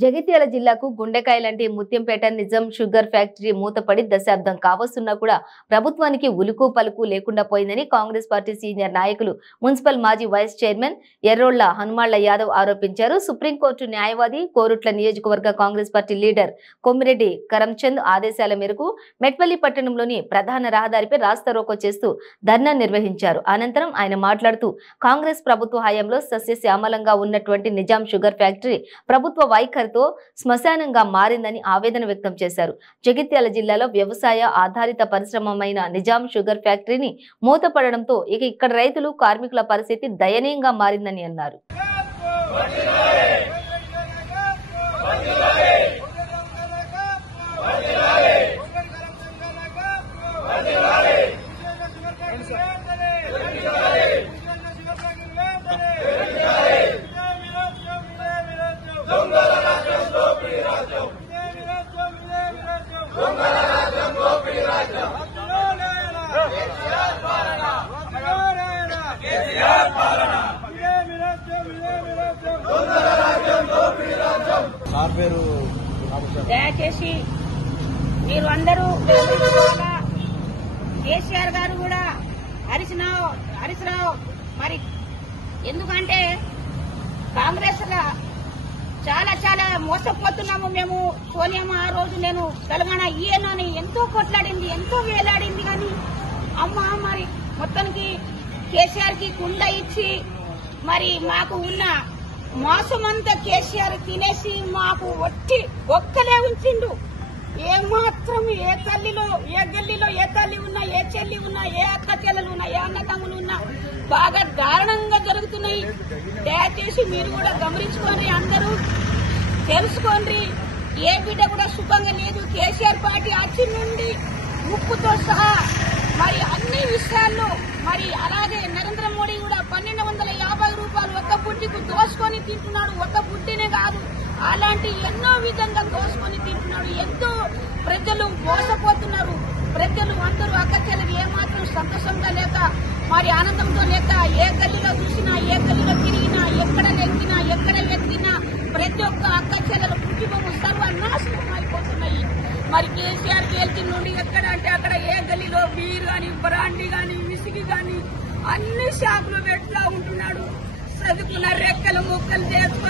జగిత్యాల జిల్లాకు గుండెకాయ లాంటి ముత్యంపేట నిజాం షుగర్ ఫ్యాక్టరీ మూతపడి దశాబ్దం కావస్తున్నా కూడా ప్రభుత్వానికి ఉలుకు పలుకు లేకుండా పోయిందని కాంగ్రెస్ పార్టీ సీనియర్ నాయకులు మున్సిపల్ మాజీ వైస్ చైర్మన్ ఎర్రోళ్ల హనుమాళ్ల యాదవ్ ఆరోపించారు. సుప్రీంకోర్టు న్యాయవాది కోరుట్ల నియోజకవర్గ కాంగ్రెస్ పార్టీ లీడర్ కొమ్మిరెడ్డి కరంచంద్ ఆదేశాల మేరకు మెట్పల్లి పట్టణంలోని ప్రధాన రహదారిపై రాస్తారోకో చేస్తూ ధర్నా నిర్వహించారు. అనంతరం ఆయన మాట్లాడుతూ కాంగ్రెస్ ప్రభుత్వ హయాంలో సస్యశ్యామలంగా ఉన్నటువంటి నిజాం షుగర్ ఫ్యాక్టరీ ప్రభుత్వ వైఖరితో శ్మశానంగా మారిందని ఆవేదన వ్యక్తం చేశారు. జగిత్యాల జిల్లాలో వ్యవసాయ ఆధారిత పరిశ్రమమైన నిజాం షుగర్ ఫ్యాక్టరీని మూతపడడంతో ఇక్కడ రైతులు కార్మికుల పరిస్థితి దయనీయంగా మారిందని అన్నారు. దయచేసి మీరు అందరూ కేసీఆర్ గారు కూడా హరీశ్రావు మరి ఎందుకంటే కాంగ్రెస్ చాలా మోసపోతున్నాము మేము. సోనియమ్మ ఆ రోజు నేను తెలంగాణ ఈయనని ఎంతో కొట్లాడింది, ఎంతో వేలాడింది, కానీ అమ్మ మరి మొత్తానికి కేసీఆర్ కి కుండ ఇచ్చి మరి మాకు ఉన్న మోసమంతా కేసీఆర్ తినేసి మాకు ఒక్కలే ఉంచిండు. ఏమాత్రం ఏ గల్లీలో ఏ తల్లి ఉన్నా, ఏ చెల్లి ఉన్నా, ఏ అక్క చెల్లెలు ఉన్నా, ఏ అన్నదమ్ములు ఉన్నా బాగా దారుణంగా జరుగుతున్నాయి. దయచేసి మీరు కూడా గమనించుకోండి, అందరూ తెలుసుకోండి. ఏ బిడ్డ కూడా సుఖంగా లేదు. కేసీఆర్ పార్టీ వచ్చి నుండి ముప్పుతో సహా మరి అన్ని విషయాల్లో మరి అలాగే నరేంద్ర మోడీ కూడా 1250 రూపాయలు ఒక్క బుడ్డికి దోసుకొని తింటున్నాడు. ఒక్క బుడ్డినే కాదు, అలాంటి ఎన్నో విధంగా దోసుకొని తింటున్నాడు. ఎంతో ప్రజలు మోసపోతున్నారు. ప్రజలు అందరూ అక్కచెల్లెలు ఏమాత్రం సంతోషంగా లేక మరి ఆనందంతో లేక ఏ గల్లీలో చూసినా, ఏ గల్లీలో తిరిగినా, ఎక్కడ లెక్కినా, ఎక్కడ ఎత్తినా ప్రతి ఒక్క అక్కచెల్లెలు కుటుంబం సర్వనాశనం అయిపోతున్నాయి. మరి కేసీఆర్ గెలిచి నుండి ఎక్కడ అంటే అక్కడ ఏ గల్లీలో బీర్ గాని, బ్రాండీ గాని, విసిగి గాని అన్ని షాపులు పెట్లా ఉంటున్నాడు. చదువుకున్న రెక్కలు ముక్కలు చేసుకొని